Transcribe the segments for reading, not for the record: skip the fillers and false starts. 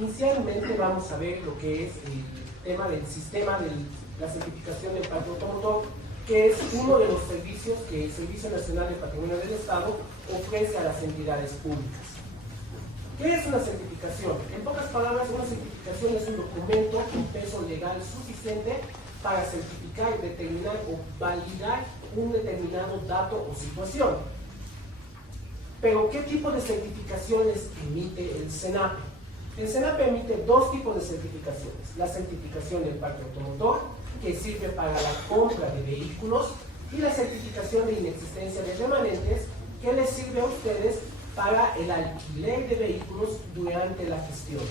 Inicialmente vamos a ver lo que es el tema del sistema de la certificación del parque automotor, que es uno de los servicios que el Servicio Nacional de Patrimonio del Estado ofrece a las entidades públicas. ¿Qué es una certificación? En pocas palabras, una certificación es un documento con peso legal suficiente para certificar, determinar o validar un determinado dato o situación. Pero, ¿qué tipo de certificaciones emite el SENAPE? El SENAPE emite dos tipos de certificaciones. La certificación del parque automotor, que sirve para la compra de vehículos, y la certificación de inexistencia de remanentes, que les sirve a ustedes para el alquiler de vehículos durante la gestión.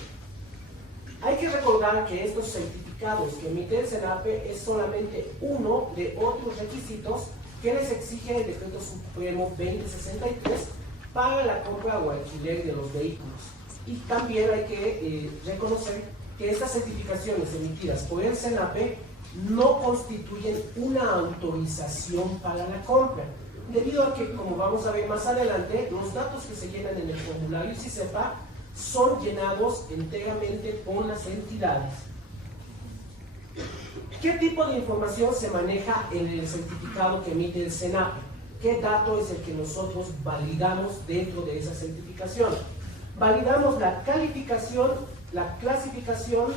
Hay que recordar que estos certificados que emite el SENAPE es solamente uno de otros requisitos que les exige el Decreto Supremo 2063 para la compra o alquiler de los vehículos. Y también hay que reconocer que estas certificaciones emitidas por el SENAPE no constituyen una autorización para la compra, debido a que, como vamos a ver más adelante, los datos que se llenan en el formulario SISEPA son llenados enteramente por las entidades. ¿Qué tipo de información se maneja en el certificado que emite el SENAPE? ¿Qué dato es el que nosotros validamos dentro de esa certificación? Validamos la calificación, la clasificación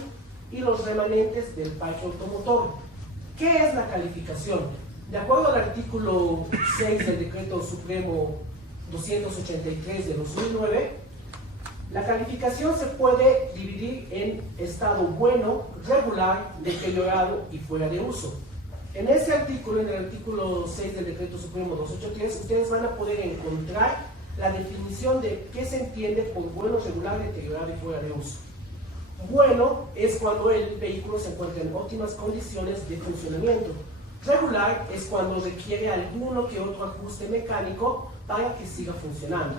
y los remanentes del parque automotor. ¿Qué es la calificación? De acuerdo al artículo 6 del Decreto Supremo 283 de 2009, la calificación se puede dividir en estado bueno, regular, deteriorado y fuera de uso. En ese artículo, en el artículo 6 del Decreto Supremo 283, ustedes van a poder encontrar la definición de qué se entiende por bueno, regular, deteriorado y fuera de uso. Bueno es cuando el vehículo se encuentra en óptimas condiciones de funcionamiento. Regular es cuando requiere alguno que otro ajuste mecánico para que siga funcionando.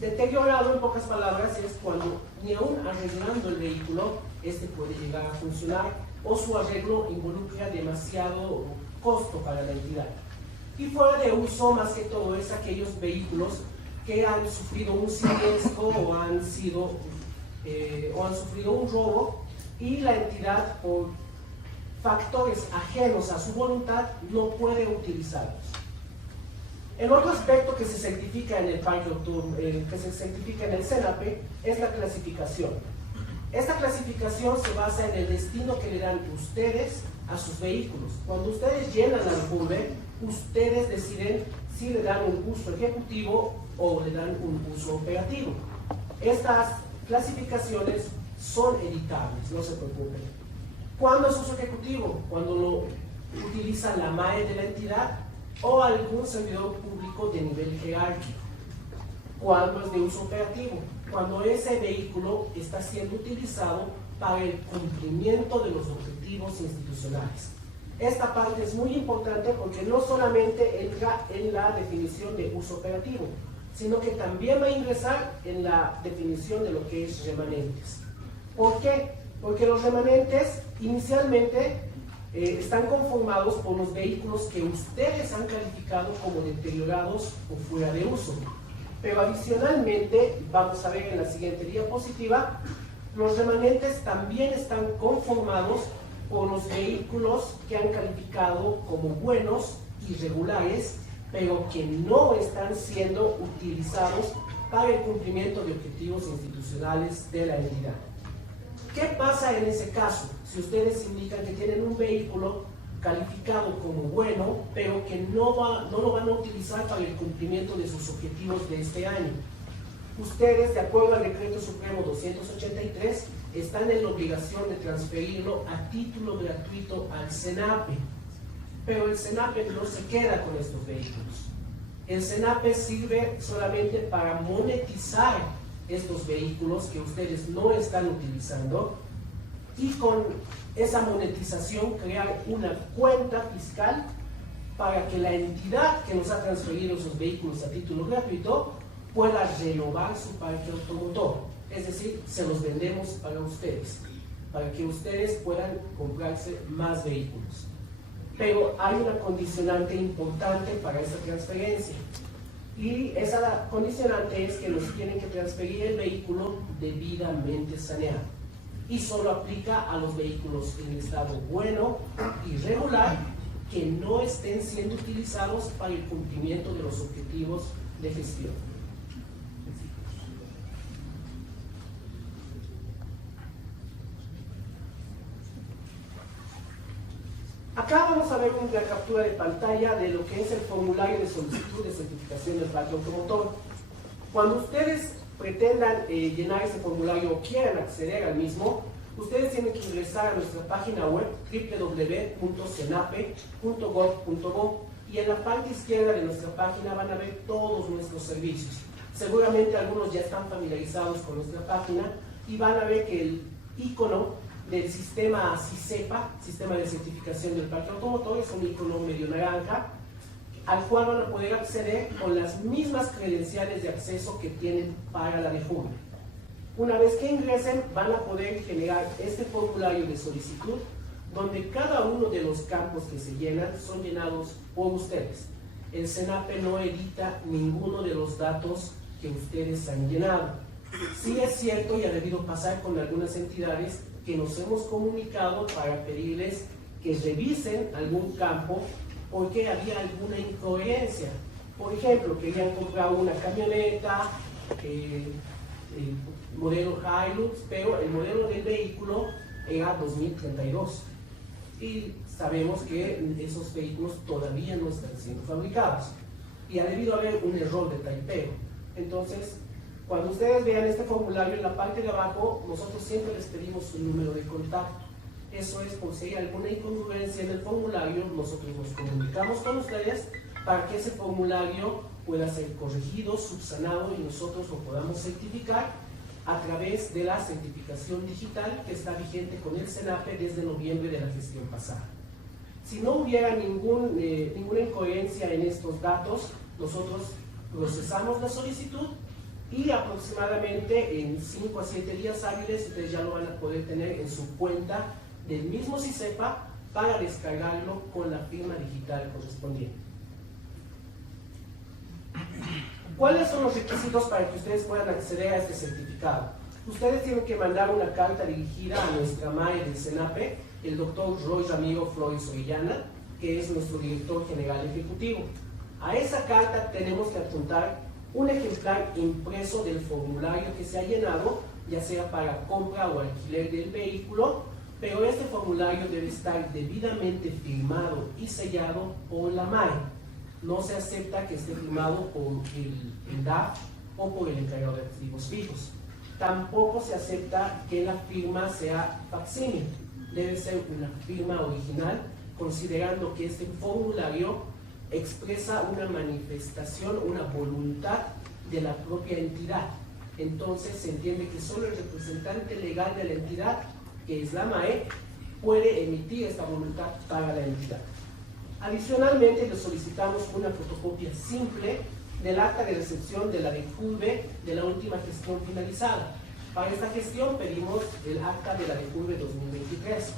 Deteriorado, en pocas palabras, es cuando ni aún arreglando el vehículo, este puede llegar a funcionar o su arreglo involucra demasiado costo para la entidad. Y fuera de uso, más que todo, es aquellos vehículos que han sufrido un siniestro o han sufrido un robo y la entidad, por factores ajenos a su voluntad, no puede utilizarlos. El otro aspecto que se certifica en el parque que se certifica en el SENAPE es la clasificación. Esta clasificación se basa en el destino que le dan ustedes a sus vehículos. Cuando ustedes llenan la RUNVE, ustedes deciden si le dan un uso ejecutivo o le dan un uso operativo. Estas clasificaciones son editables, no se preocupen. ¿Cuándo es uso ejecutivo? Cuando lo utiliza la MAE de la entidad o algún servidor público de nivel jerárquico. ¿Cuándo es de uso operativo? Cuando ese vehículo está siendo utilizado para el cumplimiento de los objetivos institucionales. Esta parte es muy importante porque no solamente entra en la definición de uso operativo, sino que también va a ingresar en la definición de lo que es remanentes. ¿Por qué? Porque los remanentes inicialmente están conformados por los vehículos que ustedes han calificado como deteriorados o fuera de uso. Pero adicionalmente, vamos a ver en la siguiente diapositiva, los remanentes también están conformados por los vehículos que han calificado como buenos y regulares, pero que no están siendo utilizados para el cumplimiento de objetivos institucionales de la entidad. ¿Qué pasa en ese caso? Si ustedes indican que tienen un vehículo calificado como bueno, pero que no lo van a utilizar para el cumplimiento de sus objetivos de este año. Ustedes, de acuerdo al Decreto Supremo 283, están en la obligación de transferirlo a título gratuito al SENAPE. Pero el SENAPE no se queda con estos vehículos. El SENAPE sirve solamente para monetizar estos vehículos que ustedes no están utilizando y con esa monetización crear una cuenta fiscal para que la entidad que nos ha transferido esos vehículos a título gratuito pueda renovar su parque automotor. Es decir, se los vendemos para ustedes, para que ustedes puedan comprarse más vehículos. Pero hay una condicionante importante para esta transferencia. Y esa condicionante es que nos tienen que transferir el vehículo debidamente saneado. y solo aplica a los vehículos en estado bueno y regular que no estén siendo utilizados para el cumplimiento de los objetivos de gestión. Acá vamos a ver una captura de pantalla de lo que es el formulario de solicitud de certificación del parque automotor. Cuando ustedes pretendan llenar ese formulario o quieran acceder al mismo, ustedes tienen que ingresar a nuestra página web www.cenape.gov.bo y en la parte izquierda de nuestra página van a ver todos nuestros servicios. Seguramente algunos ya están familiarizados con nuestra página y van a ver que el icono del sistema SICEPA, Sistema de Certificación del Parque Automotor, es un icono medio naranja, al cual van a poder acceder con las mismas credenciales de acceso que tienen para la de junio. Una vez que ingresen, van a poder generar este formulario de solicitud, donde cada uno de los campos que se llenan son llenados por ustedes. El CENAPE no edita ninguno de los datos que ustedes han llenado. Sí es cierto y ha debido pasar con algunas entidades que nos hemos comunicado para pedirles que revisen algún campo porque había alguna incoherencia. Por ejemplo, querían comprar una camioneta, modelo Hilux, pero el modelo del vehículo era 2032. Y sabemos que esos vehículos todavía no están siendo fabricados. Y ha debido haber un error de typeo. Entonces, cuando ustedes vean este formulario en la parte de abajo, nosotros siempre les pedimos un número de contacto. Eso es por si hay alguna incongruencia en el formulario, nosotros nos comunicamos con ustedes para que ese formulario pueda ser corregido, subsanado y nosotros lo podamos certificar a través de la certificación digital que está vigente con el CENAPE desde noviembre de la gestión pasada. Si no hubiera ninguna incoherencia en estos datos, nosotros procesamos la solicitud y aproximadamente en 5 a 7 días hábiles ustedes ya lo van a poder tener en su cuenta del mismo SICEPA para descargarlo con la firma digital correspondiente. ¿Cuáles son los requisitos para que ustedes puedan acceder a este certificado? Ustedes tienen que mandar una carta dirigida a nuestra MAE del CENAPE, el doctor Roy Ramiro Flores Orellana, que es nuestro director general ejecutivo. A esa carta tenemos que adjuntar un ejemplar impreso del formulario que se ha llenado, ya sea para compra o alquiler del vehículo, pero este formulario debe estar debidamente firmado y sellado por la MAE. No se acepta que esté firmado por el DAF o por el encargado de activos fijos. Tampoco se acepta que la firma sea facsímil. Debe ser una firma original, considerando que este formulario expresa una manifestación, una voluntad de la propia entidad. Entonces se entiende que solo el representante legal de la entidad, que es la MAE, puede emitir esta voluntad para la entidad. Adicionalmente, le solicitamos una fotocopia simple del acta de recepción de la DECURVE de la última gestión finalizada. Para esta gestión pedimos el acta de la DECURVE 2023,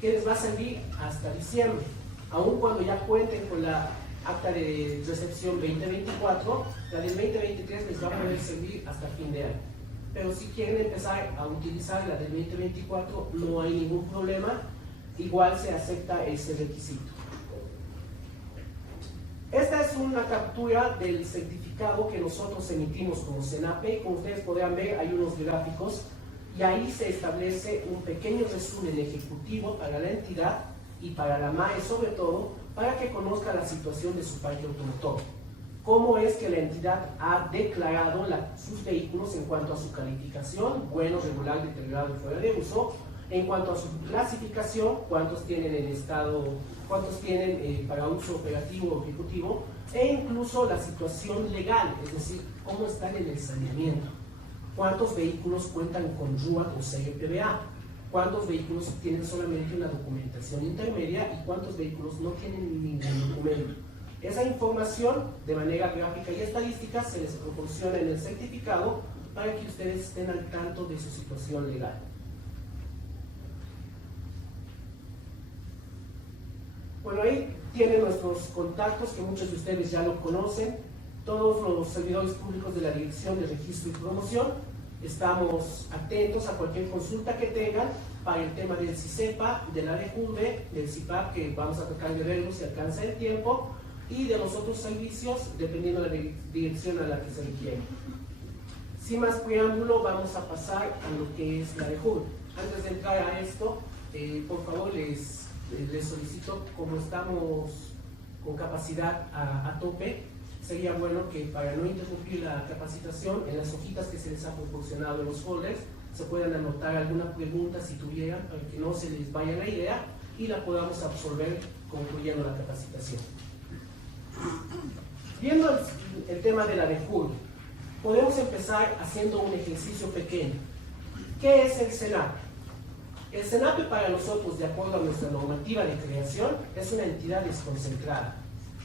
que les va a servir hasta diciembre. Aun cuando ya cuenten con la acta de recepción 2024, la del 2023 les va a poder servir hasta fin de año. Pero si quieren empezar a utilizar la del 2024, no hay ningún problema, igual se acepta ese requisito. Esta es una captura del certificado que nosotros emitimos como CENAPE. Como ustedes podrán ver, hay unos gráficos y ahí se establece un pequeño resumen ejecutivo para la entidad y para la MAE sobre todo, para que conozca la situación de su parque automotor. Cómo es que la entidad ha declarado sus vehículos en cuanto a su calificación, bueno, regular, deteriorado y fuera de uso, en cuanto a su clasificación, cuántos tienen en estado, cuántos tienen para uso operativo o ejecutivo, e incluso la situación legal, es decir, cómo están en el saneamiento, cuántos vehículos cuentan con RUA o CRPVA, cuántos vehículos tienen solamente una documentación intermedia y cuántos vehículos no tienen ningún documento. Esa información, de manera gráfica y estadística, se les proporciona en el certificado para que ustedes estén al tanto de su situación legal. Bueno, ahí tienen nuestros contactos, que muchos de ustedes ya lo conocen, todos los servidores públicos de la Dirección de Registro y Promoción, Estamos atentos a cualquier consulta que tengan para el tema del CICEPA, de la ADEJUVE, del CIPAP, que vamos a tratar de verlo si alcanza el tiempo, y de los otros servicios, dependiendo de la dirección a la que se requiere. Sin más preámbulo, vamos a pasar a lo que es la ADEJUVE. Antes de entrar a esto, por favor, les solicito, como estamos con capacidad a tope, sería bueno que para no interrumpir la capacitación, en las hojitas que se les ha proporcionado en los folders, se puedan anotar alguna pregunta si tuvieran, para que no se les vaya la idea y la podamos absorber concluyendo la capacitación. Viendo el tema de la ADEJUVE, podemos empezar haciendo un ejercicio pequeño. ¿Qué es el SENAPE? El SENAPE para nosotros, de acuerdo a nuestra normativa de creación, es una entidad desconcentrada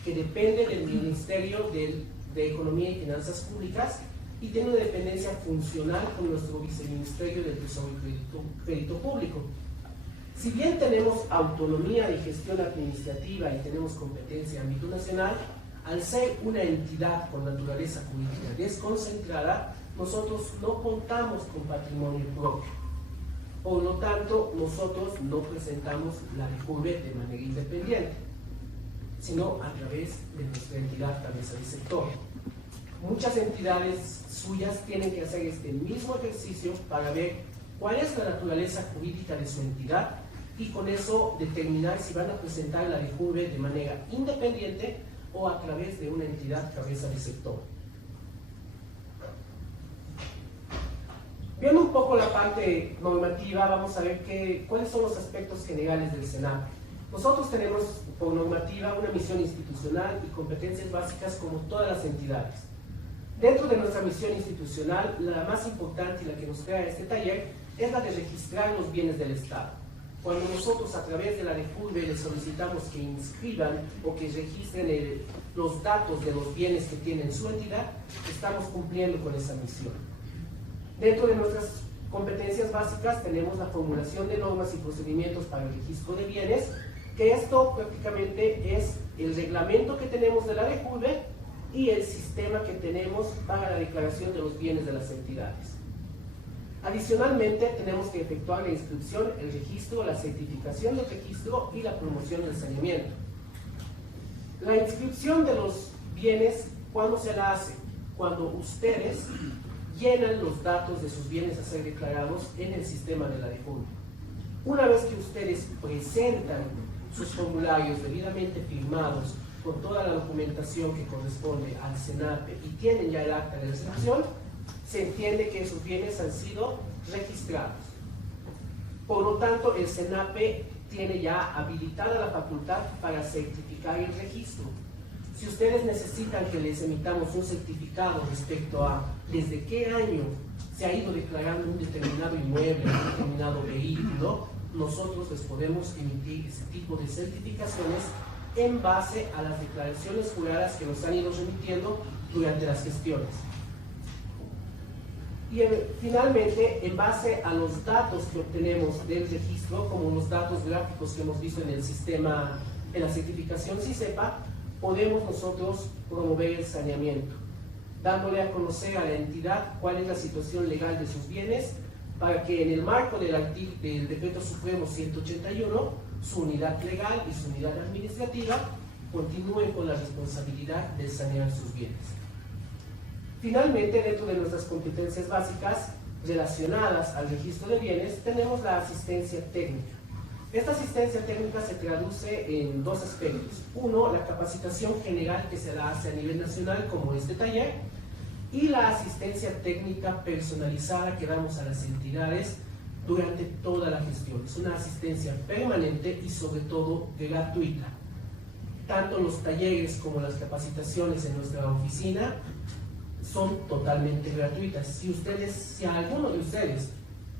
que depende del Ministerio de Economía y Finanzas Públicas y tiene una dependencia funcional con nuestro Viceministerio de Tesoro y Crédito Público. Si bien tenemos autonomía de gestión administrativa y tenemos competencia en ámbito nacional, al ser una entidad con naturaleza jurídica desconcentrada, nosotros no contamos con patrimonio propio. Por lo tanto, nosotros no presentamos la ADEJUVE de manera independiente, sino a través de nuestra entidad cabeza de sector. Muchas entidades suyas tienen que hacer este mismo ejercicio para ver cuál es la naturaleza jurídica de su entidad y con eso determinar si van a presentar la ADEJUVE de manera independiente o a través de una entidad cabeza de sector. Viendo un poco la parte normativa, vamos a ver cuáles son los aspectos generales del SENAPE. Nosotros tenemos por normativa una misión institucional y competencias básicas como todas las entidades. Dentro de nuestra misión institucional, la más importante y la que nos crea este taller es la de registrar los bienes del Estado. Cuando nosotros a través de la ADEJUVE les solicitamos que inscriban o que registren los datos de los bienes que tiene su entidad, estamos cumpliendo con esa misión. Dentro de nuestras competencias básicas tenemos la formulación de normas y procedimientos para el registro de bienes, que esto prácticamente es el reglamento que tenemos de la ADEJUVE y el sistema que tenemos para la declaración de los bienes de las entidades. Adicionalmente, tenemos que efectuar la inscripción, el registro, la certificación del registro y la promoción del saneamiento. La inscripción de los bienes, ¿cuándo se la hace? Cuando ustedes llenan los datos de sus bienes a ser declarados en el sistema de la ADEJUVE. Una vez que ustedes presentan sus formularios debidamente firmados con toda la documentación que corresponde al SENAPE y tienen ya el acta de recepción, se entiende que esos bienes han sido registrados. Por lo tanto, el SENAPE tiene ya habilitada la facultad para certificar el registro. Si ustedes necesitan que les emitamos un certificado respecto a desde qué año se ha ido declarando un determinado inmueble, un determinado vehículo, nosotros les podemos emitir ese tipo de certificaciones en base a las declaraciones juradas que nos han ido remitiendo durante las gestiones. Y finalmente, en base a los datos que obtenemos del registro, como los datos gráficos que hemos visto en el sistema, en la certificación CICEPA, podemos nosotros promover el saneamiento, dándole a conocer a la entidad cuál es la situación legal de sus bienes, para que en el marco del Decreto Supremo 181, su unidad legal y su unidad administrativa continúen con la responsabilidad de sanear sus bienes. Finalmente, dentro de nuestras competencias básicas relacionadas al registro de bienes, tenemos la asistencia técnica. Esta asistencia técnica se traduce en dos aspectos. Uno, la capacitación general que se la hace a nivel nacional, como este taller, y la asistencia técnica personalizada que damos a las entidades durante toda la gestión. Es una asistencia permanente y sobre todo gratuita. Tanto los talleres como las capacitaciones en nuestra oficina son totalmente gratuitas. Si a alguno de ustedes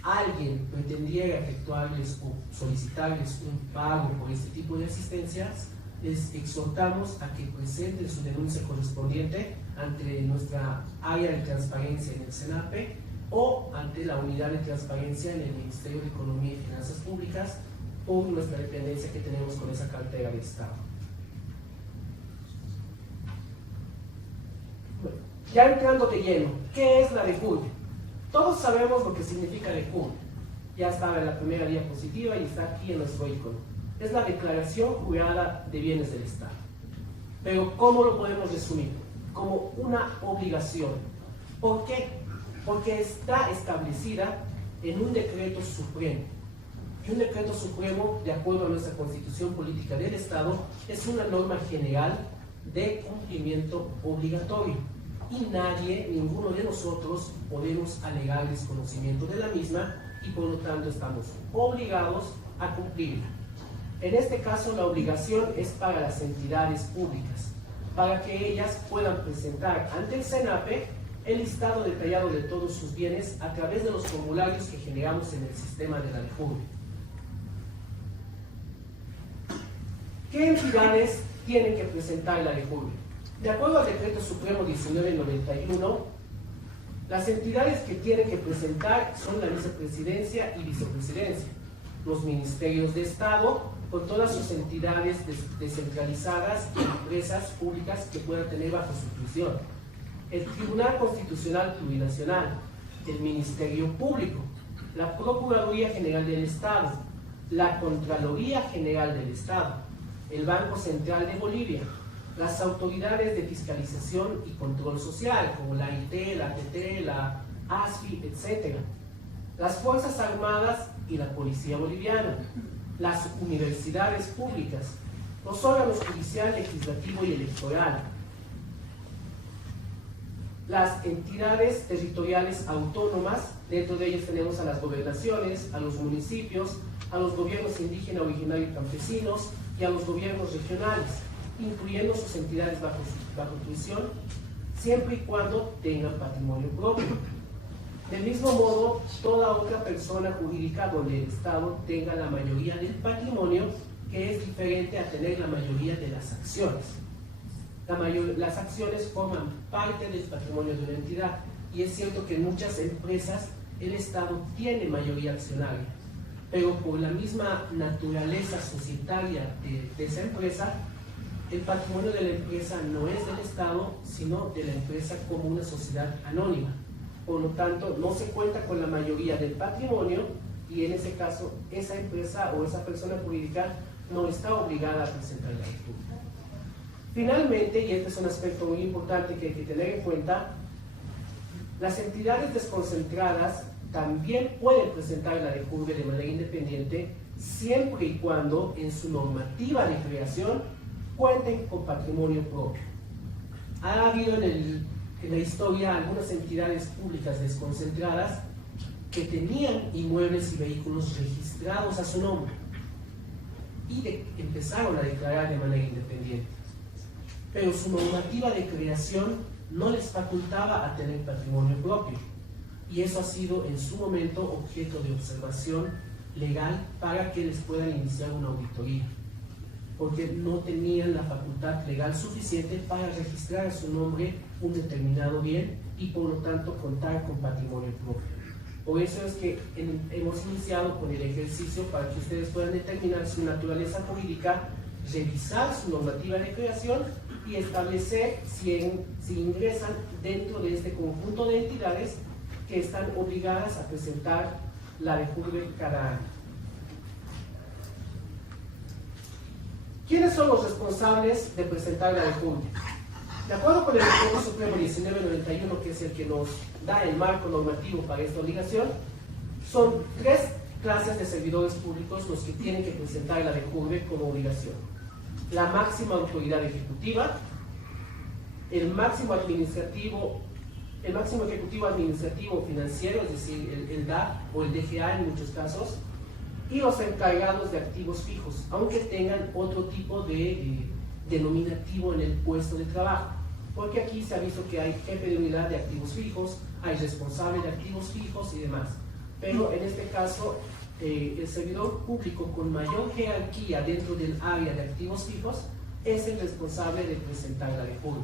alguien pretendiera efectuarles o solicitarles un pago por este tipo de asistencias, les exhortamos a que presenten su denuncia correspondiente ante nuestra área de transparencia en el SENAPE o ante la unidad de transparencia en el Ministerio de Economía y Finanzas Públicas por nuestra dependencia que tenemos con esa cartera de Estado. Bueno, ya entrando de lleno, ¿qué es la ADEJUVE? Todos sabemos lo que significa DECUM. Ya estaba en la primera diapositiva y está aquí en nuestro icono. Es la Declaración Jurada de Bienes del Estado. Pero ¿cómo lo podemos resumir? Como una obligación. ¿Por qué? Porque está establecida en un decreto supremo. Y un decreto supremo, de acuerdo a nuestra Constitución Política del Estado, es una norma general de cumplimiento obligatorio. Y nadie, ninguno de nosotros, podemos alegar desconocimiento de la misma y por lo tanto estamos obligados a cumplirla. En este caso, la obligación es para las entidades públicas, para que ellas puedan presentar ante el SENAPE el listado detallado de todos sus bienes a través de los formularios que generamos en el sistema de la DEJURBE. ¿Qué entidades tienen que presentar la DEJURBE? De acuerdo al Decreto Supremo 1991, las entidades que tienen que presentar son la vicepresidencia y vicepresidencia, los ministerios de Estado, con todas sus entidades descentralizadas y empresas públicas que puedan tener bajo su prisión, el Tribunal Constitucional Plurinacional, el Ministerio Público, la Procuraduría General del Estado, la Contraloría General del Estado, el Banco Central de Bolivia, las autoridades de fiscalización y control social, como la IT, la ATT, la ASFI, etc., las Fuerzas Armadas y la Policía Boliviana, las universidades públicas, los órganos judicial, legislativo y electoral, las entidades territoriales autónomas, dentro de ellas tenemos a las gobernaciones, a los municipios, a los gobiernos indígena, originario y campesinos y a los gobiernos regionales, incluyendo sus entidades bajo tuición, siempre y cuando tengan patrimonio propio. Del mismo modo, toda otra persona jurídica donde el Estado tenga la mayoría del patrimonio, que es diferente a tener la mayoría de las acciones. Las acciones forman parte del patrimonio de una entidad, y es cierto que en muchas empresas el Estado tiene mayoría accionaria, pero por la misma naturaleza societaria de esa empresa, el patrimonio de la empresa no es del Estado, sino de la empresa como una sociedad anónima. Por lo tanto, no se cuenta con la mayoría del patrimonio y en ese caso, esa empresa o esa persona jurídica no está obligada a presentar la DEJURBE. Finalmente, y este es un aspecto muy importante que hay que tener en cuenta, las entidades desconcentradas también pueden presentar la DEJURBE de manera independiente, siempre y cuando en su normativa de creación cuenten con patrimonio propio. Ha habido en la historia algunas entidades públicas desconcentradas que tenían inmuebles y vehículos registrados a su nombre y empezaron a declarar de manera independiente, pero su normativa de creación no les facultaba a tener patrimonio propio, y eso ha sido en su momento objeto de observación legal para que les puedan iniciar una auditoría, porque no tenían la facultad legal suficiente para registrar a su nombre un determinado bien y por lo tanto contar con patrimonio propio. Por eso es que hemos iniciado con el ejercicio para que ustedes puedan determinar su naturaleza jurídica, revisar su normativa de creación y establecer si ingresan dentro de este conjunto de entidades que están obligadas a presentar la DEJURBE cada año. ¿Quiénes son los responsables de presentar la DEJURBE? De acuerdo con el Decreto Supremo 1991, que es el que nos da el marco normativo para esta obligación, son 3 clases de servidores públicos los que tienen que presentar la DEJURBE como obligación. La máxima autoridad ejecutiva, el máximo ejecutivo administrativo financiero, es decir, el DAF o el DGA en muchos casos, y los encargados de activos fijos, aunque tengan otro tipo de denominativo en el puesto de trabajo, porque aquí se ha visto que hay jefe de unidad de activos fijos, hay responsable de activos fijos y demás, pero en este caso el servidor público con mayor jerarquía dentro del área de activos fijos es el responsable de presentar la DEJURBE.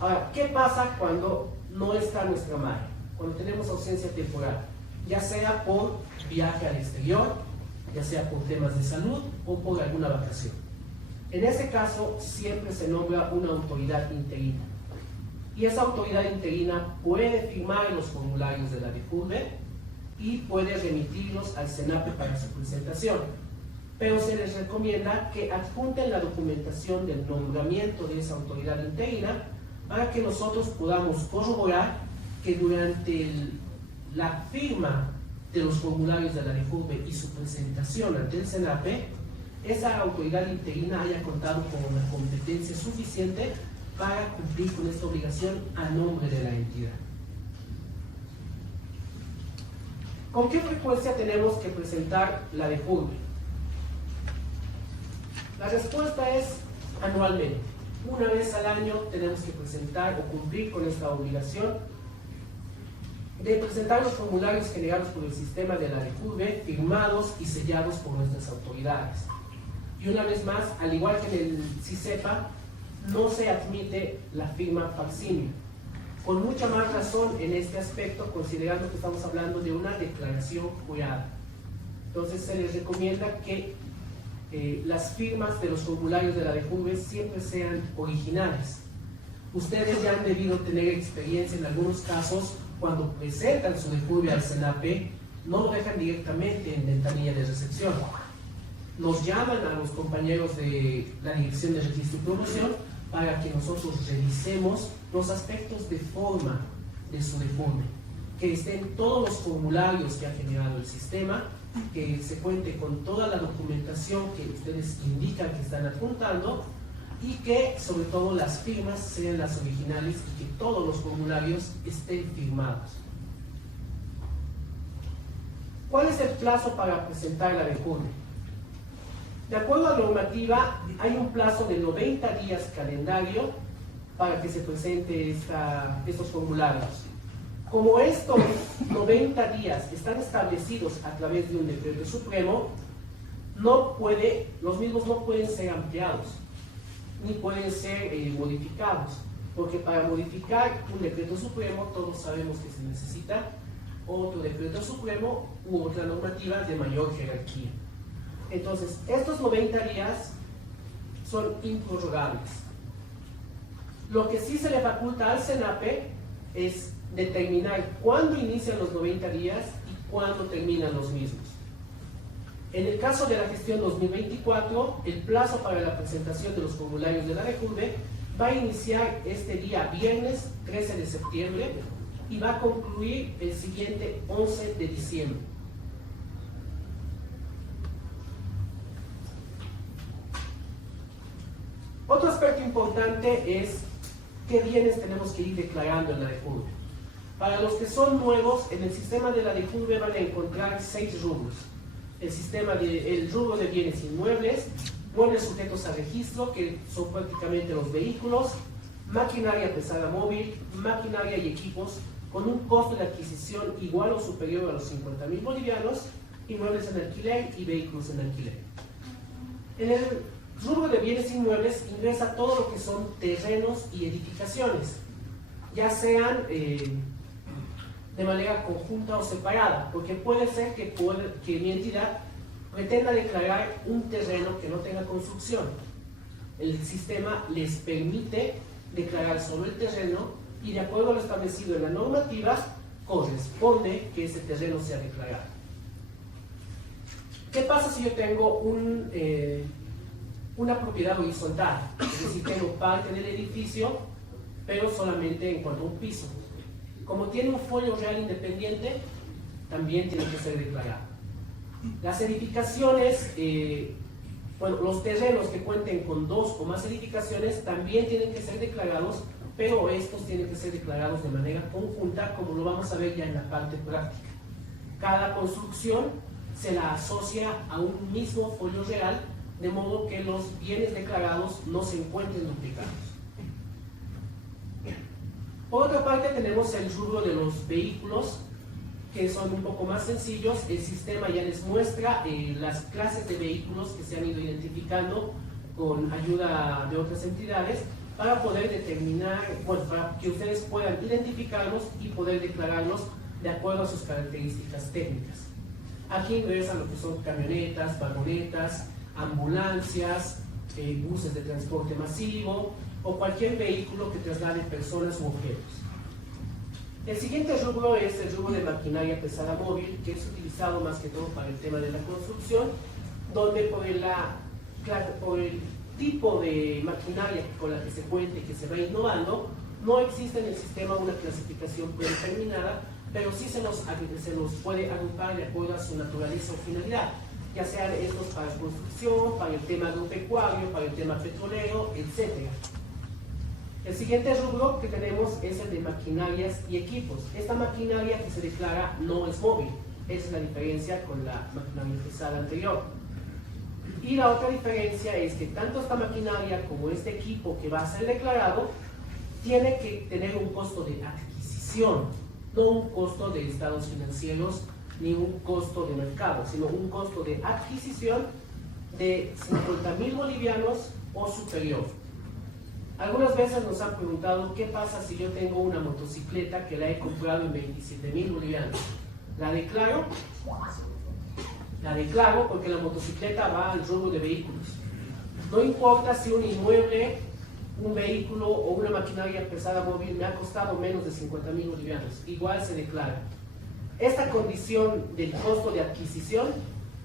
Ahora, ¿qué pasa cuando no está nuestra madre? Cuando tenemos ausencia temporal, ya sea por viaje al exterior, ya sea por temas de salud o por alguna vacación. En ese caso, siempre se nombra una autoridad interina. y esa autoridad interina puede firmar los formularios de la DIJURBE y puede remitirlos al SENAPE para su presentación. Pero se les recomienda que adjunten la documentación del nombramiento de esa autoridad interina para que nosotros podamos corroborar que durante la firma de los formularios de la DIJURBE y su presentación ante el SENAPE, esa autoridad interina haya contado con una competencia suficiente para cumplir con esta obligación a nombre de la entidad. ¿Con qué frecuencia tenemos que presentar la DIJURBE? La respuesta es anualmente. Una vez al año tenemos que presentar o cumplir con esta obligación de presentar los formularios generados por el sistema de la DIJURBE, firmados y sellados por nuestras autoridades. Y una vez más, al igual que en el CICEPA, no se admite la firma facsímil. Con mucha más razón en este aspecto, considerando que estamos hablando de una declaración jurada. Entonces se les recomienda que las firmas de los formularios de la DIJURBE siempre sean originales. Ustedes ya han debido tener experiencia en algunos casos cuando presentan su DIJURBE al SENAPE, no lo dejan directamente en ventanilla de recepción. Nos llaman a los compañeros de la Dirección de Registro y Promoción para que nosotros revisemos los aspectos de forma de su DIJURBE, que estén todos los formularios que ha generado el sistema, que se cuente con toda la documentación que ustedes indican que están adjuntando y que sobre todo las firmas sean las originales y que todos los formularios estén firmados. ¿Cuál es el plazo para presentar la DIJURBE? De acuerdo a la normativa, hay un plazo de 90 días calendario para que se presente estos formularios. Como estos 90 días están establecidos a través de un decreto supremo, los mismos no pueden ser ampliados, ni pueden ser modificados, porque para modificar un decreto supremo todos sabemos que se necesita otro decreto supremo u otra normativa de mayor jerarquía. Entonces, estos 90 días son improrrogables. Lo que sí se le faculta al SENAPE es determinar cuándo inician los 90 días y cuándo terminan los mismos. En el caso de la gestión 2024, el plazo para la presentación de los formularios de la DIJURBE va a iniciar este día viernes 13 de septiembre y va a concluir el siguiente 11 de diciembre. Otro aspecto importante es qué bienes tenemos que ir declarando en la DIJURBE. Para los que son nuevos, en el sistema de la DIJURBE van a encontrar 6 rubros. El rubro de bienes inmuebles, muebles sujetos a registro, que son prácticamente los vehículos, maquinaria pesada móvil, maquinaria y equipos con un costo de adquisición igual o superior a los 50.000 bolivianos, inmuebles en alquiler y vehículos en alquiler. En el rubro de bienes inmuebles ingresa todo lo que son terrenos y edificaciones, ya sean de manera conjunta o separada, porque puede ser que mi entidad pretenda declarar un terreno que no tenga construcción. El sistema les permite declarar solo el terreno y de acuerdo a lo establecido en la normativa, corresponde que ese terreno sea declarado. ¿Qué pasa si yo tengo una propiedad horizontal? Es decir, tengo parte del edificio, pero solamente en cuanto a un piso. Como tiene un folio real independiente, también tiene que ser declarado. Las edificaciones, los terrenos que cuenten con 2 o más edificaciones también tienen que ser declarados, pero estos tienen que ser declarados de manera conjunta, como lo vamos a ver ya en la parte práctica. Cada construcción se la asocia a un mismo folio real, de modo que los bienes declarados no se encuentren duplicados. Por otra parte, tenemos el rubro de los vehículos, que son un poco más sencillos. El sistema ya les muestra las clases de vehículos que se han ido identificando con ayuda de otras entidades para poder determinar, para que ustedes puedan identificarlos y poder declararlos de acuerdo a sus características técnicas. Aquí ingresan lo que son camionetas, vagonetas, ambulancias, buses de transporte masivo, o cualquier vehículo que traslade personas u objetos. El siguiente rubro es el rubro de maquinaria pesada móvil, que es utilizado más que todo para el tema de la construcción, donde por el tipo de maquinaria con la que se cuente, que se va innovando, no existe en el sistema una clasificación predeterminada, pero sí se nos puede agrupar de acuerdo a su naturaleza o finalidad, ya sean estos para construcción, para el tema agropecuario, para el tema petrolero, etc. El siguiente rubro que tenemos es el de maquinarias y equipos. Esta maquinaria que se declara no es móvil, esa es la diferencia con la maquinaria pesada anterior. Y la otra diferencia es que tanto esta maquinaria como este equipo que va a ser declarado tiene que tener un costo de adquisición, no un costo de estados financieros ni un costo de mercado, sino un costo de adquisición de 50.000 bolivianos o superior. Algunas veces nos han preguntado qué pasa si yo tengo una motocicleta que la he comprado en 27.000 bolivianos. ¿La declaro? La declaro porque la motocicleta va al rubro de vehículos. No importa si un inmueble, un vehículo o una maquinaria pesada móvil me ha costado menos de 50.000 bolivianos, igual se declara. Esta condición del costo de adquisición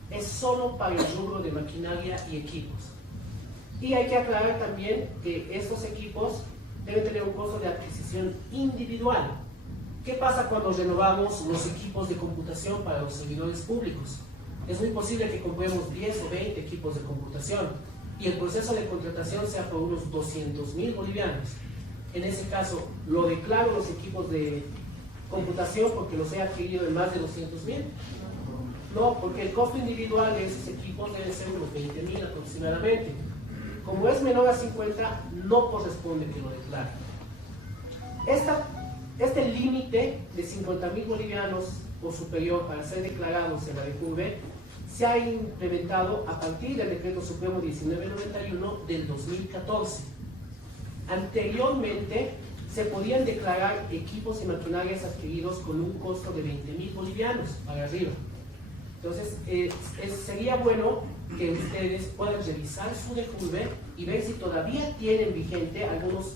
es solo para el rubro de maquinaria y equipos. Y hay que aclarar también que estos equipos deben tener un costo de adquisición individual. ¿Qué pasa cuando renovamos los equipos de computación para los servidores públicos? Es muy posible que compremos 10 o 20 equipos de computación y el proceso de contratación sea por unos 200.000 bolivianos. En ese caso, ¿lo declaro los equipos de computación porque los he adquirido en más de 200.000? No, porque el costo individual de esos equipos debe ser unos 20.000 aproximadamente. Como es menor a 50, no corresponde que lo declare. Este límite de 50.000 bolivianos o superior para ser declarados en la DECURVE se ha implementado a partir del Decreto Supremo 1991 del 2014. Anteriormente se podían declarar equipos y maquinarias adquiridos con un costo de 20.000 bolivianos para arriba. Entonces, sería bueno que ustedes puedan revisar su DECURVE y ver si todavía tienen vigente algunos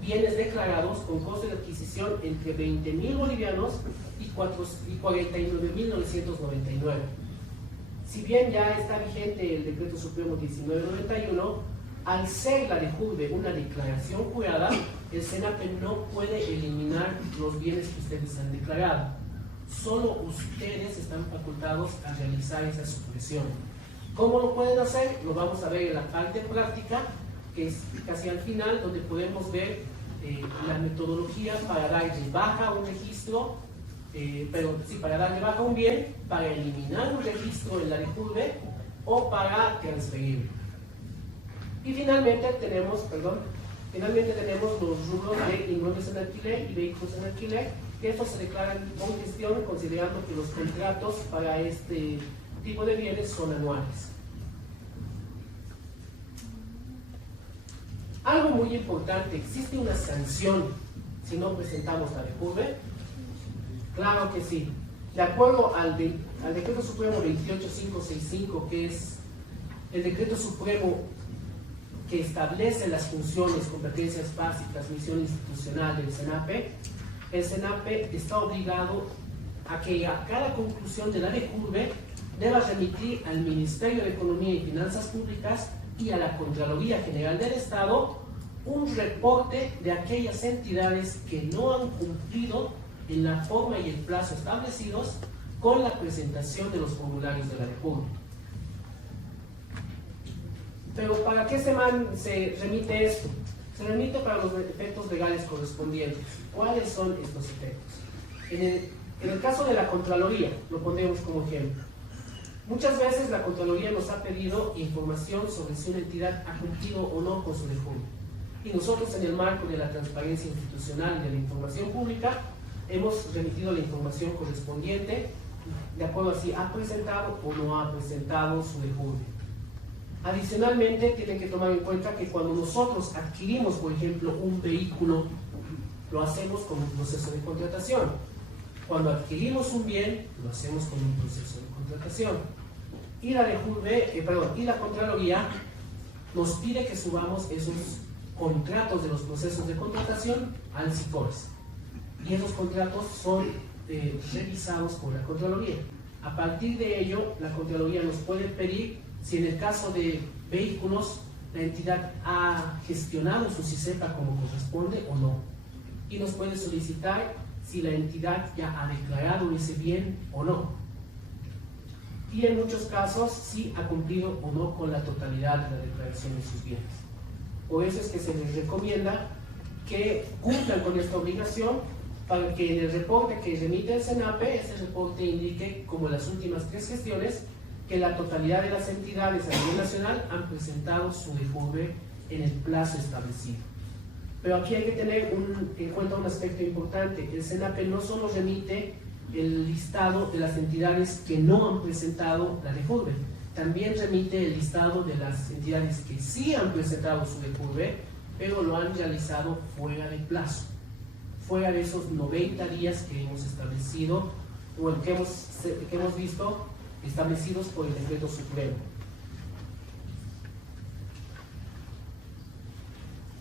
bienes declarados con costo de adquisición entre 20.000 bolivianos y 49.999. Si bien ya está vigente el Decreto Supremo 1991, al ser la DECURVE una declaración jurada, el SENAPE no puede eliminar los bienes que ustedes han declarado. Solo ustedes están facultados a realizar esa supresión. ¿Cómo lo pueden hacer? Lo vamos a ver en la parte práctica, que es casi al final, donde podemos ver la metodología para dar de baja un registro, para dar de baja un bien, para eliminar un registro en la DECURVE o para transferirlo. Y finalmente tenemos los rubros de inmuebles en alquiler y vehículos en alquiler, que estos se declaran con gestión considerando que los contratos para este tipo de bienes son anuales. Algo muy importante, ¿existe una sanción si no presentamos la DECURVE? Claro que sí. De acuerdo al Decreto Supremo 28565, que es el Decreto Supremo que establece las funciones, competencias básicas, misión institucional del SENAPE, el SENAPE está obligado a que a cada conclusión de la DECURVE deba remitir al Ministerio de Economía y Finanzas Públicas y a la Contraloría General del Estado un reporte de aquellas entidades que no han cumplido en la forma y el plazo establecidos con la presentación de los formularios de la DECURVE. Pero ¿para qué se remite esto? Se remite para los efectos legales correspondientes. ¿Cuáles son estos efectos? En el caso de la Contraloría, lo pondremos como ejemplo. Muchas veces la Contraloría nos ha pedido información sobre si una entidad ha cumplido o no con su DECURVE. Y nosotros, en el marco de la transparencia institucional y de la información pública, hemos remitido la información correspondiente de acuerdo a si ha presentado o no ha presentado su DECURVE. Adicionalmente, tienen que tomar en cuenta que cuando nosotros adquirimos, por ejemplo, un vehículo, lo hacemos con un proceso de contratación. Cuando adquirimos un bien, lo hacemos con un proceso de contratación. Y la DECURVE, y la Contraloría nos pide que subamos contratos de los procesos de contratación al SIFORES. Y esos contratos son revisados por la Contraloría. A partir de ello, la Contraloría nos puede pedir si en el caso de vehículos la entidad ha gestionado su SISEPA como corresponde o no. Y nos puede solicitar si la entidad ya ha declarado ese bien o no. Y en muchos casos si ha cumplido o no con la totalidad de la declaración de sus bienes. Por eso es que se les recomienda que cumplan con esta obligación para que en el reporte que remite el SENAPE, ese reporte indique, como las últimas 3 gestiones, que la totalidad de las entidades a nivel nacional han presentado su DEJURVE en el plazo establecido. Pero aquí hay que tener en cuenta un aspecto importante. El SENAPE no solo remite el listado de las entidades que no han presentado la DEJURVE, también remite el listado de las entidades que sí han presentado su DEJURVE, pero lo han realizado fuera de plazo, fuera de esos 90 días que hemos establecido, o que hemos visto establecidos por el Decreto Supremo.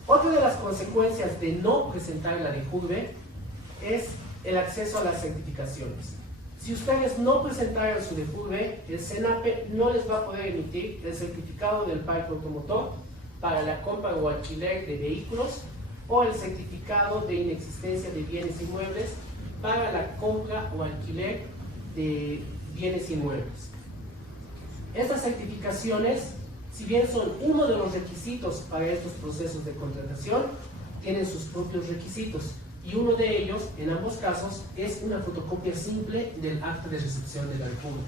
Otra de las consecuencias de no presentar la DEJURVE es el acceso a las certificaciones. Si ustedes no presentaran su DEJURVE, el SENAPE no les va a poder emitir el certificado del parque automotor para la compra o alquiler de vehículos o el certificado de inexistencia de bienes inmuebles para la compra o alquiler de bienes inmuebles. Estas certificaciones, si bien son uno de los requisitos para estos procesos de contratación, tienen sus propios requisitos y uno de ellos, en ambos casos, es una fotocopia simple del acta de recepción de la DEJURVE.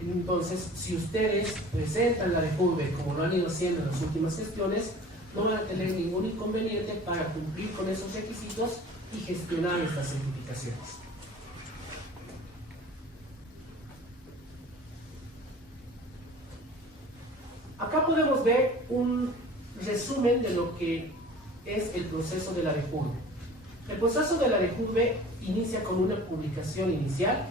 Entonces, si ustedes presentan la DEJURVE como lo han ido haciendo en las últimas gestiones, no van a tener ningún inconveniente para cumplir con esos requisitos y gestionar estas certificaciones. Acá podemos ver un resumen de lo que es el proceso de la DEJURVE. El proceso de la DEJURVE inicia con una publicación inicial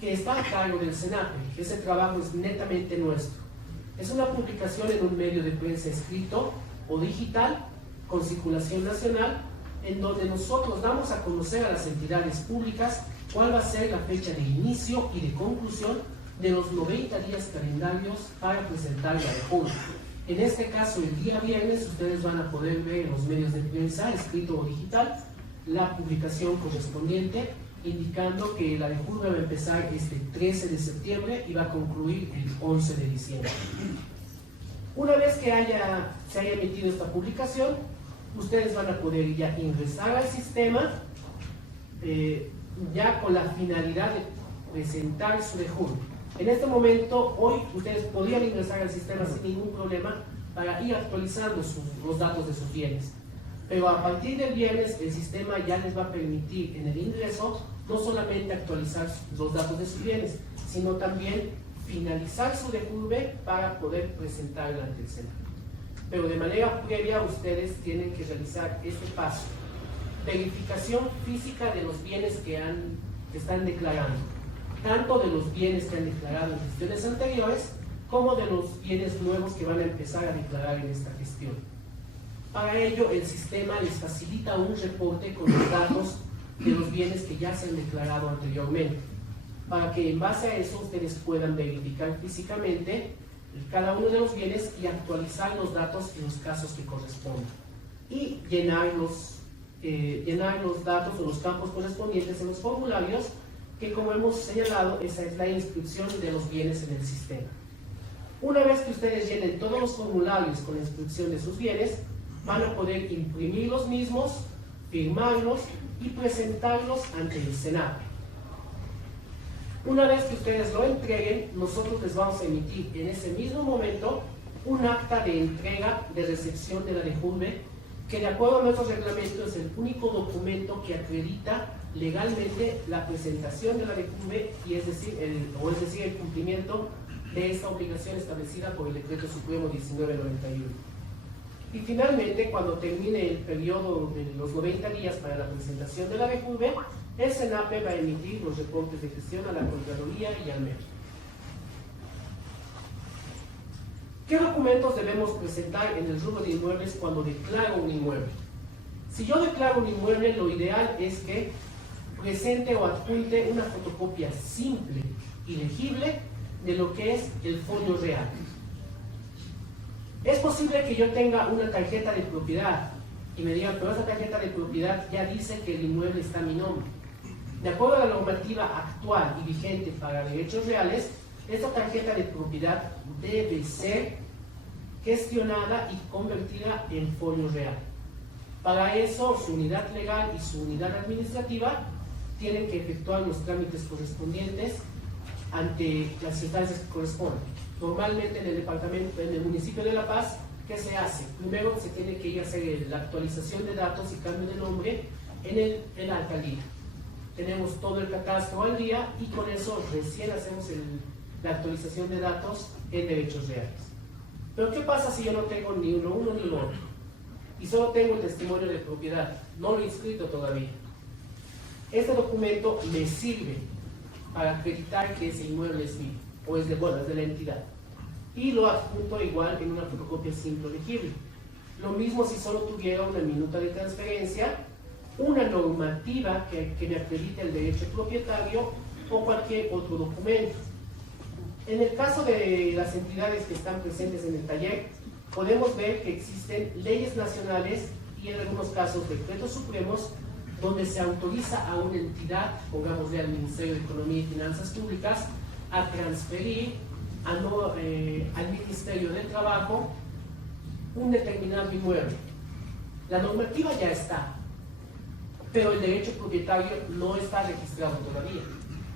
que está a cargo del SENAPE. Ese trabajo es netamente nuestro. Es una publicación en un medio de prensa escrito o digital con circulación nacional, en donde nosotros damos a conocer a las entidades públicas cuál va a ser la fecha de inicio y de conclusión de los 90 días calendarios para presentar la DEJURVE. En este caso, el día viernes, ustedes van a poder ver en los medios de prensa, escrito o digital, la publicación correspondiente, indicando que la DEJURVE va a empezar este 13 de septiembre y va a concluir el 11 de diciembre. Una vez que se haya emitido esta publicación, ustedes van a poder ya ingresar al sistema, ya con la finalidad de presentar su DEJURVE. En este momento, hoy, ustedes podrían ingresar al sistema sin ningún problema para ir actualizando los datos de sus bienes. Pero a partir del viernes, el sistema ya les va a permitir en el ingreso no solamente actualizar los datos de sus bienes, sino también finalizar su DEJURVE para poder presentarla ante el SENAPE. Pero de manera previa, ustedes tienen que realizar este paso: verificación física de los bienes que están declarando, tanto de los bienes que han declarado en gestiones anteriores, como de los bienes nuevos que van a empezar a declarar en esta gestión. Para ello, el sistema les facilita un reporte con los datos de los bienes que ya se han declarado anteriormente, para que en base a eso ustedes puedan verificar físicamente cada uno de los bienes y actualizar los datos en los casos que correspondan, y llenar los datos o los campos correspondientes en los formularios, que, como hemos señalado, esa es la inscripción de los bienes en el sistema. Una vez que ustedes llenen todos los formularios con la inscripción de sus bienes, van a poder imprimir los mismos, firmarlos y presentarlos ante el SENAPE. Una vez que ustedes lo entreguen, nosotros les vamos a emitir en ese mismo momento un acta de entrega de recepción de la DEJURVE, que, de acuerdo a nuestros reglamentos, es el único documento que acredita legalmente la presentación de la DEJURVE, y es decir, el cumplimiento de esta obligación establecida por el Decreto Supremo 1991. Y finalmente, cuando termine el periodo de los 90 días para la presentación de la DEJURVE, el SENAPE va a emitir los reportes de gestión a la Contraloría y al MEP. ¿Qué va a documentos debemos presentar en el rubro de inmuebles cuando declaro un inmueble? Si yo declaro un inmueble, lo ideal es que presente o adjunte una fotocopia simple y legible de lo que es el folio real. Es posible que yo tenga una tarjeta de propiedad y me digan, pero esa tarjeta de propiedad ya dice que el inmueble está a mi nombre. De acuerdo a la normativa actual y vigente para derechos reales, esta tarjeta de propiedad debe ser gestionada y convertida en folio real. Para eso, su unidad legal y su unidad administrativa tienen que efectuar los trámites correspondientes ante las instancias que corresponden. Normalmente en el departamento, en el municipio de La Paz, ¿qué se hace? Primero se tiene que ir a hacer la actualización de datos y cambio de nombre en la alcaldía. Tenemos todo el catastro al día y con eso recién hacemos la actualización de datos en derechos reales. Pero ¿qué pasa si yo no tengo ni uno ni lo otro? Y solo tengo el testimonio de propiedad, no lo he inscrito todavía. Este documento me sirve para acreditar que ese inmueble es mío, o es de la entidad. Y lo adjunto igual en una fotocopia simple o legible. Lo mismo si solo tuviera una minuta de transferencia, una normativa que me acredite el derecho propietario o cualquier otro documento. En el caso de las entidades que están presentes en el taller, podemos ver que existen leyes nacionales y en algunos casos decretos supremos donde se autoriza a una entidad, pongámosle al Ministerio de Economía y Finanzas Públicas, a transferir al Ministerio del Trabajo un determinado inmueble. La normativa ya está, pero el derecho propietario no está registrado todavía.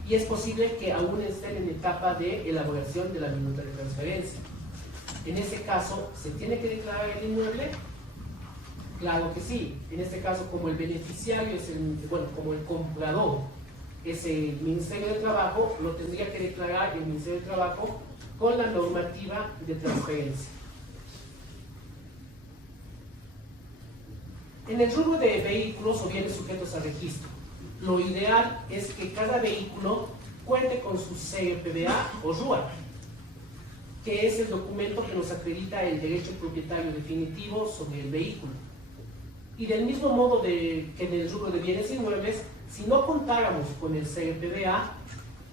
Y es posible que aún estén en etapa de elaboración de la minuta de transferencia. En ese caso, ¿se tiene que declarar el inmueble? Claro que sí. En este caso, como el beneficiario es como el comprador es el Ministerio de Trabajo, lo tendría que declarar el Ministerio de Trabajo con la normativa de transferencia. En el rubro de vehículos o bienes sujetos a registro, lo ideal es que cada vehículo cuente con su CRPDA o RUA, que es el documento que nos acredita el derecho propietario definitivo sobre el vehículo. Y del mismo modo que en el rubro de bienes inmuebles, si no contáramos con el CRPDA,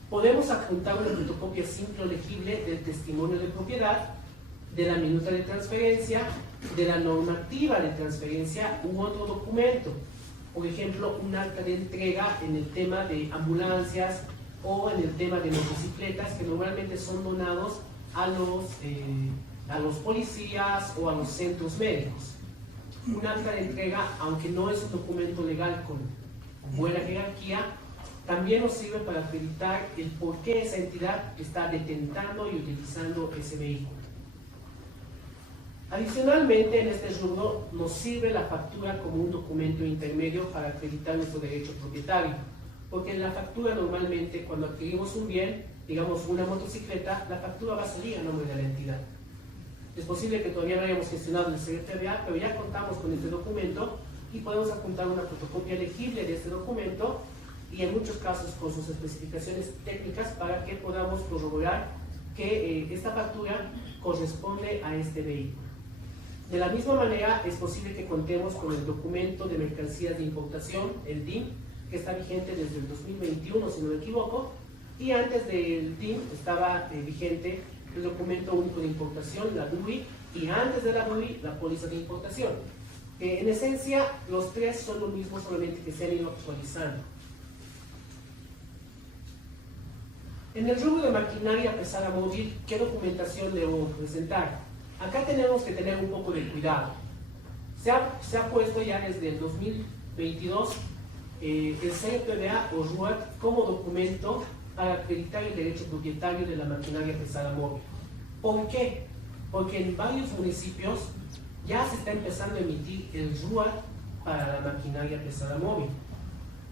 podemos adjuntar una fotocopia simple o legible del testimonio de propiedad, de la minuta de transferencia, de la normativa de transferencia u otro documento. Por ejemplo, un acta de entrega en el tema de ambulancias o en el tema de motocicletas que normalmente son donados a los policías o a los centros médicos. Un acta de entrega, aunque no es un documento legal con buena jerarquía, también nos sirve para acreditar el por qué esa entidad está detentando y utilizando ese vehículo. Adicionalmente, en este rubro nos sirve la factura como un documento intermedio para acreditar nuestro derecho propietario, porque en la factura normalmente cuando adquirimos un bien, digamos una motocicleta, la factura va a salir a nombre de la entidad. Es posible que todavía no hayamos gestionado el CRPDA, pero ya contamos con este documento y podemos adjuntar una fotocopia legible de este documento y en muchos casos con sus especificaciones técnicas para que podamos corroborar que esta factura corresponde a este vehículo. De la misma manera, es posible que contemos con el documento de mercancías de importación, el DIM, que está vigente desde el 2021, si no me equivoco, y antes del DIM estaba vigente el documento único de importación, la DUI, y antes de la DUI, la póliza de importación. En esencia, los tres son lo mismo, solamente que se han ido actualizando. En el rubro de maquinaria pesada móvil, ¿qué documentación debo presentar? Acá tenemos que tener un poco de cuidado. Se ha puesto ya desde el 2022 el CRPDA o RUAT como documento para acreditar el derecho propietario de la maquinaria pesada móvil. ¿Por qué? Porque en varios municipios ya se está empezando a emitir el RUAT para la maquinaria pesada móvil.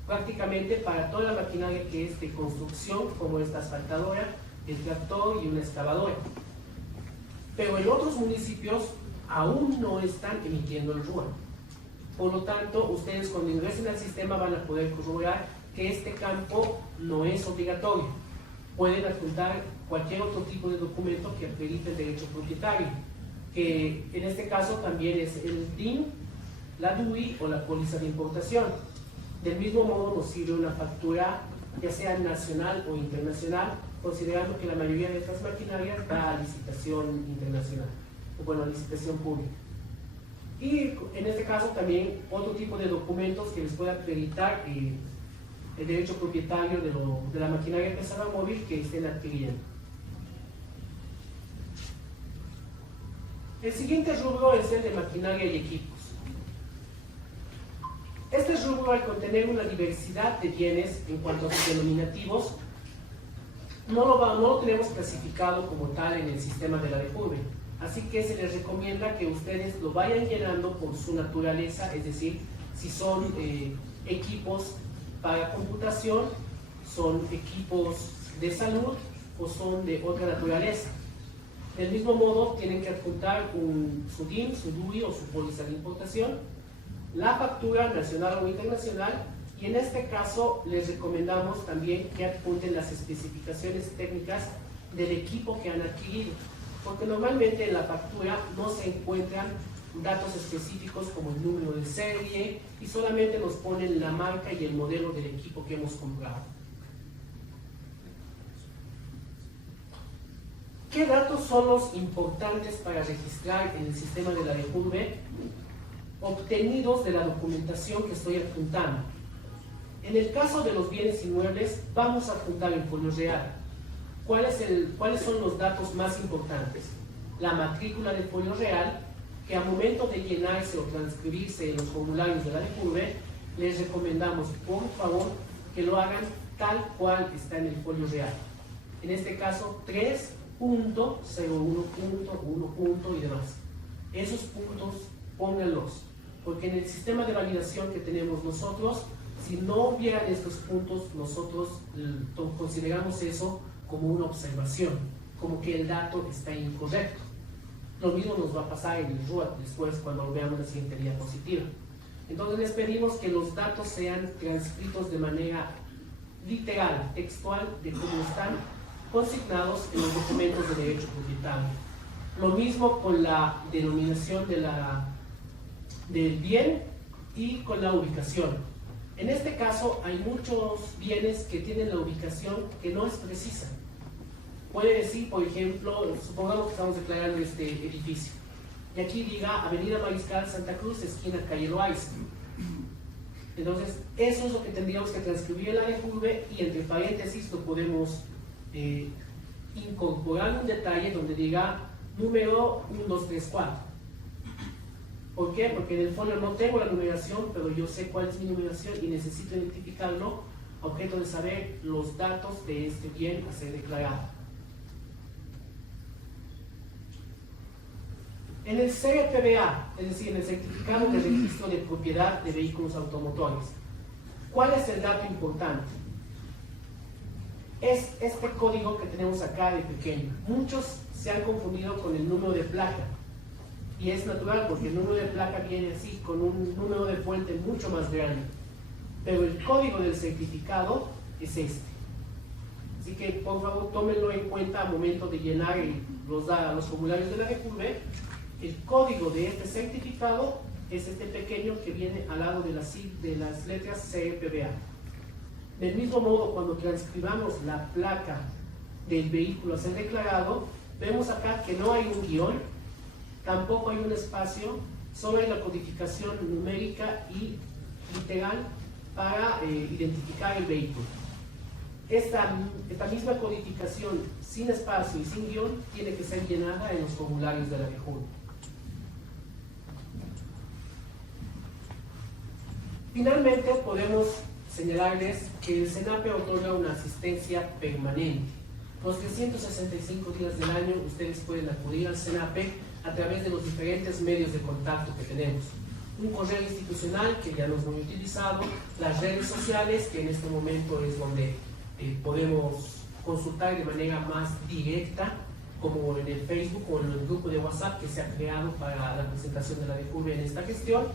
Prácticamente para toda la maquinaria que es de construcción, como esta asfaltadora, el tractor y una excavadora. Pero en otros municipios aún no están emitiendo el RUAT. Por lo tanto, ustedes cuando ingresen al sistema van a poder corroborar que este campo no es obligatorio. Pueden adjuntar cualquier otro tipo de documento que acredite el derecho propietario. que en este caso también es el DIN, la DUI o la póliza de importación. Del mismo modo nos sirve una factura, ya sea nacional o internacional, considerando que la mayoría de estas maquinarias va a licitación internacional, o bueno, a licitación pública. Y en este caso también otro tipo de documentos que les pueda acreditar el derecho propietario de la maquinaria pesada móvil que estén adquiriendo. El siguiente rubro es el de maquinaria y equipos. Este rubro, al contener una diversidad de bienes en cuanto a sus denominativos, no lo tenemos clasificado como tal en el sistema de la DEJUVE. Así que se les recomienda que ustedes lo vayan llenando por su naturaleza, es decir, si son equipos para computación, son equipos de salud o son de otra naturaleza. Del mismo modo, tienen que adjuntar su DIN, su DUI o su póliza de importación, la factura nacional o internacional, y en este caso les recomendamos también que adjunten las especificaciones técnicas del equipo que han adquirido, porque normalmente en la factura no se encuentran datos específicos como el número de serie y solamente nos ponen la marca y el modelo del equipo que hemos comprado. ¿Qué datos son los importantes para registrar en el sistema de la DEJUVE obtenidos de la documentación que estoy adjuntando? En el caso de los bienes inmuebles, vamos a adjuntar el folio real. ¿Cuáles son los datos más importantes? La matrícula del folio real, que al momento de llenarse o transcribirse en los formularios de la DEJUVE, les recomendamos, por favor, que lo hagan tal cual está en el folio real. En este caso, 3.01.1. y demás. Esos puntos, pónganlos, porque en el sistema de validación que tenemos nosotros, si no hubieran estos puntos, nosotros consideramos eso como una observación, como que el dato está incorrecto. Lo mismo nos va a pasar en el RUAT después cuando veamos la siguiente diapositiva. Entonces les pedimos que los datos sean transcritos de manera literal, textual, de cómo están consignados en los documentos de derecho propietario. Lo mismo con la denominación del bien y con la ubicación. En este caso hay muchos bienes que tienen la ubicación que no es precisa. Puede decir, por ejemplo, supongamos que estamos declarando este edificio y aquí diga Avenida Mariscal Santa Cruz, esquina Calle Loaiza. Entonces, eso es lo que tendríamos que transcribir en la DEJUVE y entre paréntesis lo podemos incorporar un detalle donde diga número 1234. ¿Por qué? Porque en el folio no tengo la numeración, pero yo sé cuál es mi numeración y necesito identificarlo a objeto de saber los datos de este bien a ser declarado. En el CRPVA, es decir, en el Certificado de Registro de Propiedad de Vehículos Automotores, ¿cuál es el dato importante? Es este código que tenemos acá de pequeño. Muchos se han confundido con el número de placa. Y es natural porque el número de placa viene así, con un número de fuente mucho más grande. Pero el código del certificado es este. Así que por favor tómenlo en cuenta al momento de llenar los formularios de la DEJUVE. El código de este certificado es este pequeño que viene al lado de las letras CRPVA. Del mismo modo, cuando transcribamos la placa del vehículo a ser declarado, vemos acá que no hay un guión, tampoco hay un espacio, solo hay la codificación numérica y literal para identificar el vehículo. Esta misma codificación sin espacio y sin guión tiene que ser llenada en los formularios de la DEJUVE. Finalmente, podemos señalarles que el SENAPE otorga una asistencia permanente. Los 365 días del año ustedes pueden acudir al SENAPE a través de los diferentes medios de contacto que tenemos. Un correo institucional que ya no es muy utilizado, las redes sociales que en este momento es donde podemos consultar de manera más directa, como en el Facebook o en el grupo de WhatsApp que se ha creado para la presentación de la DEJUVE en esta gestión.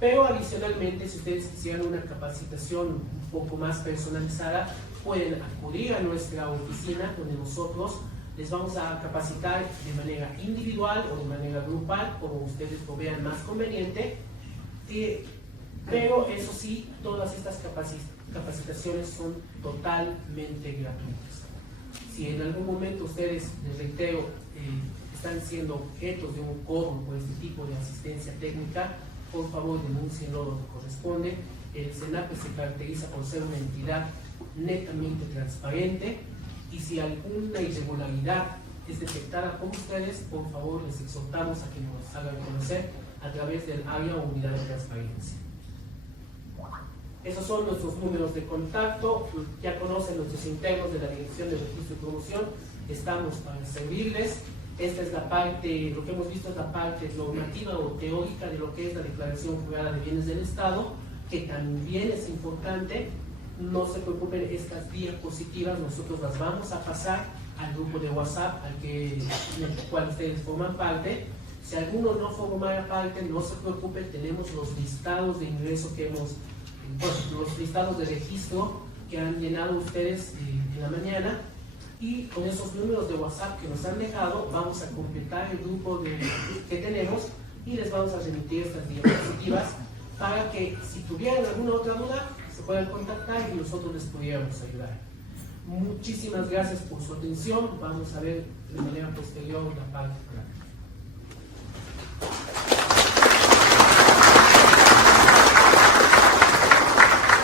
Pero adicionalmente, si ustedes quisieran una capacitación un poco más personalizada, pueden acudir a nuestra oficina donde nosotros Les vamos a capacitar de manera individual o de manera grupal, como ustedes lo vean más conveniente. Pero eso sí, todas estas capacitaciones son totalmente gratuitas. Si en algún momento ustedes, les reitero, están siendo objetos de un cobro por este tipo de asistencia técnica, por favor denúncienlo donde corresponde. El SENAPE se caracteriza por ser una entidad netamente transparente, y si alguna irregularidad es detectada por ustedes, por favor les exhortamos a que nos hagan conocer a través del área o unidad de transparencia. Esos son nuestros números de contacto. Ya conocen nuestros internos de la Dirección de Registro y Promoción. Estamos para servirles. Esta es la parte, lo que hemos visto es la parte normativa o teórica de lo que es la Declaración Jurada de Bienes del Estado, que también es importante. No se preocupen, estas diapositivas nosotros las vamos a pasar al grupo de WhatsApp en el cual ustedes forman parte. Si alguno no forma parte, no se preocupen, tenemos los listados de ingreso que hemos, los listados de registro que han llenado ustedes en la mañana, y con esos números de WhatsApp que nos han dejado vamos a completar el grupo que tenemos y les vamos a remitir estas diapositivas para que si tuvieran alguna otra duda se puedan contactar y nosotros les pudiéramos ayudar. Muchísimas gracias por su atención. Vamos a ver de manera posterior la parte práctica.